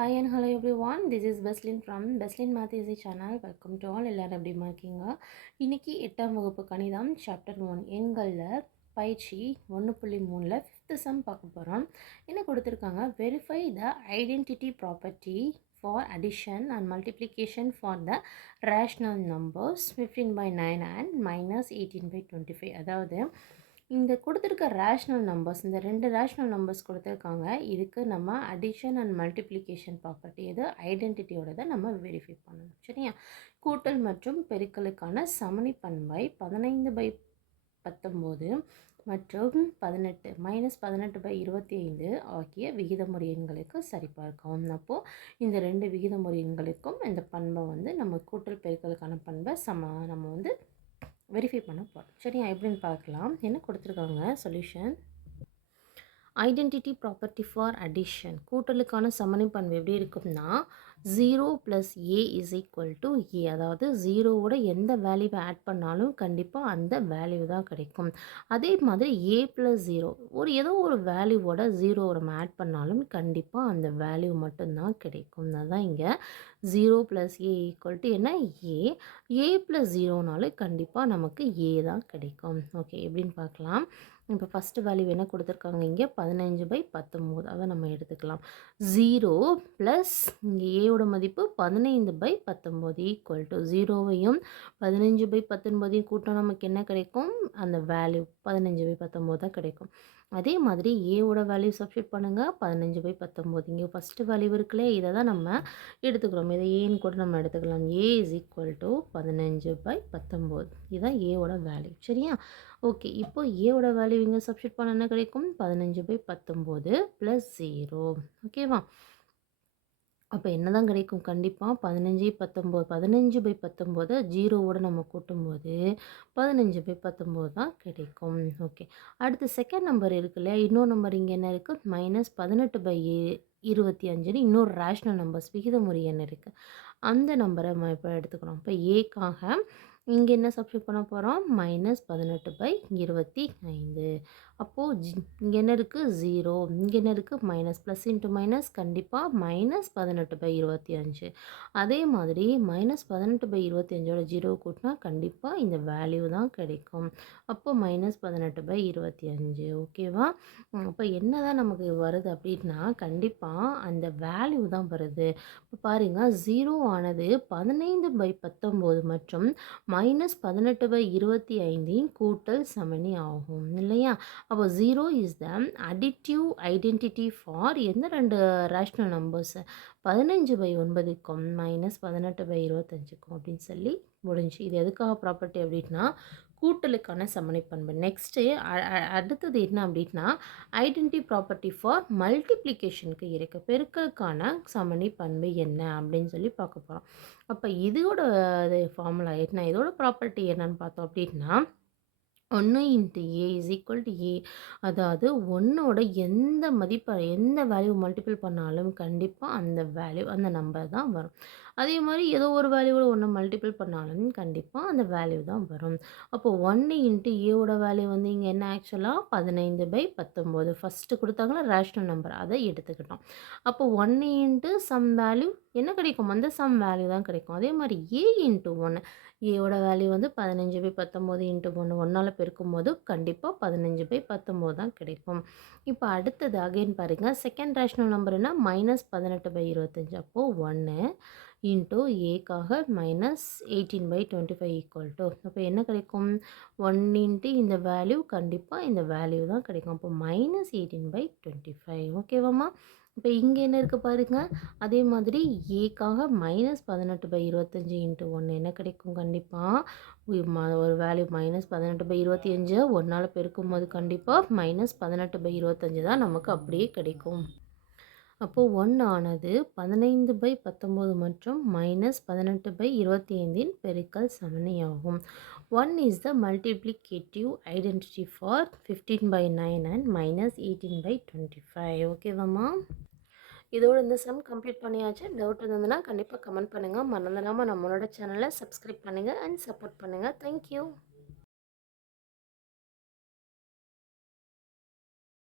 Hi and hello everyone. One this is Beslin from Beslin Easy channel welcome to all எல்லோரும் எப்படிமா இருக்கீங்க? இன்றைக்கி எட்டாம் வகுப்பு கணிதம் சாப்டர் ஒன் எண்களில் பயிற்சி ஒன்று புள்ளி மூணில் ஃபிஃப்த்து சம் பார்க்க போகிறோம் என்ன கொடுத்துருக்காங்க? Verify the identity property for addition and multiplication for the rational numbers fifteen by nine and minus eighteen by twenty five அதாவது இந்த கொடுத்துருக்க ரேஷ்னல் நம்பர்ஸ் இந்த ரெண்டு ரேஷ்னல் நம்பர்ஸ் கொடுத்துருக்காங்க. இதுக்கு நம்ம அடிஷன் அண்ட் மல்டிப்ளிகேஷன் ப்ராப்பர்ட்டி இது ஐடென்டிட்டியோட நம்ம வெரிஃபை பண்ணணும். சரியா? கூட்டல் மற்றும் பெருக்கலுக்கான சமணி பண்பை பதினைந்து பை பத்தொம்போது மற்றும் பதினெட்டு மைனஸ் பதினெட்டு பை இருபத்தி ஐந்து ஆகிய விகிதமுறை எண்களுக்கு சரிபார்க்கவும் அப்போது இந்த ரெண்டு விகிதமுறை எண்களுக்கும் இந்த பண்பை வந்து நம்ம கூட்டல் பெருக்கலுக்கான பண்பை சம நம்ம வந்து வெரிஃபை பண்ண போகிறோம் சரியா? எப்படின்னு பார்க்கலாம். என்ன கொடுத்துருக்காங்க? Solution identity property for addition கூட்டலுக்கான சமணி பண்பு எப்படி இருக்கும்னா zero plus A is equal to A அதாவது ஜீரோவோட எந்த வேல்யூவை ஆட் பண்ணாலும் கண்டிப்பாக அந்த வேல்யூ தான் கிடைக்கும். அதே மாதிரி ஏ ப்ளஸ் ஜீரோ ஒரு ஏதோ ஒரு வேல்யூவோட ஜீரோ நம்ம ஆட் பண்ணாலும் கண்டிப்பாக அந்த வேல்யூ மட்டும்தான் கிடைக்கும். அதுதான் இங்கே zero plus A equal to என்ன? ஏ ஏ ப்ளஸ் ஜீரோனாலும் கண்டிப்பாக நமக்கு ஏ தான் கிடைக்கும். ஓகே எப்படின்னு பார்க்கலாம். இப்போ ஃபஸ்ட்டு வேல்யூ என்ன கொடுத்துருக்காங்க? இங்கே பதினஞ்சு பை பத்தொம்போது அதை நம்ம எடுத்துக்கலாம். ஜீரோ ப்ளஸ் இங்கே ஏவோட மதிப்பு பதினைந்து பை பத்தொம்போது ஈக்குவல் டு ஜீரோவையும் பதினஞ்சு பை பத்தொன்பதையும் கூட்டம் நமக்கு என்ன கிடைக்கும்? அந்த வேல்யூ பதினஞ்சு பை பத்தொம்போது தான் கிடைக்கும். அதே மாதிரி ஏவோட வேல்யூ சப்ஸ்டியூட் பண்ணுங்கள் பதினஞ்சு பை பத்தொம்போது இங்கே ஃபஸ்ட்டு வேல்யூ இருக்குல்லே இதை தான் நம்ம எடுத்துக்கிறோம். இதை ஏன்னு கூட நம்ம எடுத்துக்கலாம். ஏ இஸ் ஈக்குவல் டு பதினஞ்சு பை பத்தொம்போது இதுதான் ஏவோட வேல்யூ சரியா? ஓகே இப்போ ஏவோட வேல்யூ இவங்க சப்ஸ்டியூட் பண்ண என்ன கிடைக்கும்? பதினஞ்சு பை பத்தொம்போது ப்ளஸ் ஜீரோ ஓகேவா அப்போ என்ன தான் கிடைக்கும்? கண்டிப்பாக பதினஞ்சு பத்தொம்போது பதினஞ்சு பை பத்தொம்போது ஜீரோவோடு நம்ம கூட்டும்போது பதினஞ்சு பை பத்தொம்போது தான் கிடைக்கும். ஓகே அடுத்து செகண்ட் நம்பர் இருக்குல்ல இன்னொரு நம்பர் இங்கே என்ன இருக்குது மைனஸ் பதினெட்டு பை இருபத்தி அஞ்சுன்னு இன்னொரு ரேஷ்னல் நம்பர்ஸ் விகிதமுறை என்ன இருக்குது அந்த நம்பரை நம்ம இப்போ எடுத்துக்கிறோம் இப்போ ஏக்காக இங்கே என்ன சப்ஸ்டியூட் பண்ண போகிறோம் மைனஸ் பதினெட்டு பை இருபத்தி ஐந்து. அப்போது ஜி இங்கே என்ன இருக்குது ஜீரோ இங்கே என்ன இருக்குது மைனஸ் ப்ளஸ் இன்ட்டு மைனஸ் கண்டிப்பாக மைனஸ் பதினெட்டு பை இருபத்தி அஞ்சு அதே மாதிரி மைனஸ் பதினெட்டு பை இருபத்தி அஞ்சோட ஜீரோ கூட்டினா கண்டிப்பாக இந்த வேல்யூ தான் கிடைக்கும். அப்போ மைனஸ் பதினெட்டு பை இருபத்தி அஞ்சு ஓகேவா அப்போ என்ன தான் நமக்கு வருது அப்படின்னா கண்டிப்பாக அந்த வேல்யூ தான் வருது. இப்போ பாருங்கள் ஜீரோ ஆனது பதினைந்து பை பத்தொம்போது மற்றும் மைனஸ் பதினெட்டு பை இருபத்தி ஐந்தின் கூட்டல் சமணி ஆகும். இல்லையா? அப்போ zero is the additive identity for எந்த ரெண்டு ரேஷ்னல் நம்பர்ஸ் பதினஞ்சு பை ஒன்பதுக்கும் மைனஸ் பதினெட்டு பை இருபத்தஞ்சுக்கும் அப்படின்னு சொல்லி முடிஞ்சு இது எதுக்காக ப்ராப்பர்ட்டி அப்படின்னா கூட்டலுக்கான சமணி பண்பு நெக்ஸ்ட்டு அடுத்தது என்ன அப்படின்னா ஐடென்டி ப்ராப்பர்ட்டி ஃபார் மல்டிப்ளிகேஷனுக்கு இருக்குது பெருக்கலுக்கான சமணி பண்பு என்ன அப்படின்னு சொல்லி பார்க்க போகிறோம் அப்போ இதோட ஃபார்முலா என்ன? இதோட ப்ராப்பர்ட்டி என்னன்னு பார்த்தோம் அப்படின்னா ஒன்று into A is equal to A அதாவது ஒன்னோட எந்த மதிப்பை எந்த வேல்யூ மல்டிபிள் பண்ணாலும் கண்டிப்பாக அந்த வேல்யூ அந்த நம்பர் தான் வரும். அதே மாதிரி ஏதோ ஒரு வேல்யூவோட ஒன்று மல்டிபிள் பண்ணாலும் கண்டிப்பாக அந்த வேல்யூ தான் வரும். அப்போ ஒன்று இன்ட்டு ஏவோட வேல்யூ வந்து இங்கே என்ன ஆக்சுவலாக பதினைந்து பை பத்தொம்போது ஃபஸ்ட்டு கொடுத்தாங்களா ரேஷ்னல் நம்பர் அதை எடுத்துக்கிட்டோம். அப்போ ஒன்று இன்ட்டு சம் வேல்யூ என்ன கிடைக்கும்? அந்த சம் வேல்யூ தான் கிடைக்கும். அதே மாதிரி ஏ இன்ட்டு ஒன்று ஏவோட வேல்யூ வந்து பதினஞ்சு பை பத்தொம்போது இன்ட்டு ஒன்று ஒன்றால் பெருக்கும் போது கண்டிப்பாக பதினஞ்சு பை பத்தொம்போது தான் கிடைக்கும். இப்போ அடுத்தது அகைன் பாருங்கள் செகண்ட் ரேஷ்னல் நம்பர்னால் மைனஸ் பதினெட்டு பை இருபத்தஞ்சு. அப்போது ஒன்று into ஏக்காக minus eighteen by twenty five equal to அப்போ என்ன கிடைக்கும்? ஒன் இன்ட்டு இந்த வேல்யூ கண்டிப்பாக இந்த வேல்யூ தான் கிடைக்கும். அப்போ minus eighteen by twenty five ஓகேவாம்மா இப்போ இங்கே என்ன இருக்குது பாருங்கள் அதே மாதிரி ஏக்காக மைனஸ் பதினெட்டு பை இருபத்தஞ்சி இன்ட்டு ஒன்று என்ன கிடைக்கும் கண்டிப்பாக ஒரு வேல்யூ மைனஸ் பதினெட்டு பை இருபத்தி அஞ்சு ஒன்றால் பெருக்கும் போது கண்டிப்பாக மைனஸ் பதினெட்டு பை இருபத்தஞ்சு தான் நமக்கு அப்படியே கிடைக்கும். அப்போது ஒன் ஆனது பதினைந்து பை பத்தொம்போது மற்றும் மைனஸ் பதினெட்டு பை இருபத்தி ஐந்தின் பெருக்கல் சமணியாகும் one is the multiplicative identity for fifteen by nine and minus eighteen by twenty five ஓகேவாம்மா இதோட இந்த சம் கம்ப்ளீட் பண்ணியாச்சு. டவுட் இருந்ததுன்னா கண்டிப்பாக கமெண்ட் பண்ணுங்கள் மறந்துடாமல் நம்மளோட சேனலை சப்ஸ்கிரைப் பண்ணுங்கள் அண்ட் சப்போர்ட் பண்ணுங்கள் தேங்க்யூ